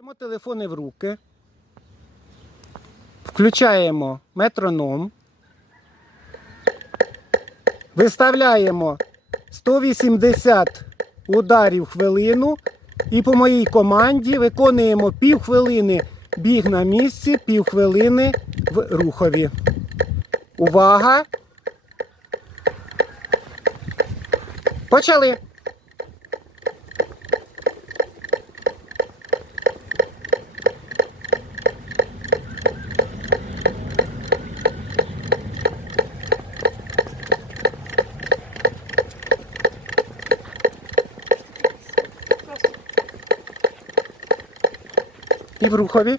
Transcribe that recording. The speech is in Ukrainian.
Беремо телефони в руки, включаємо метроном, виставляємо 180 ударів хвилину і по моїй команді виконуємо півхвилини біг на місці, півхвилини в рухові. Увага! Почали! і в Рухові.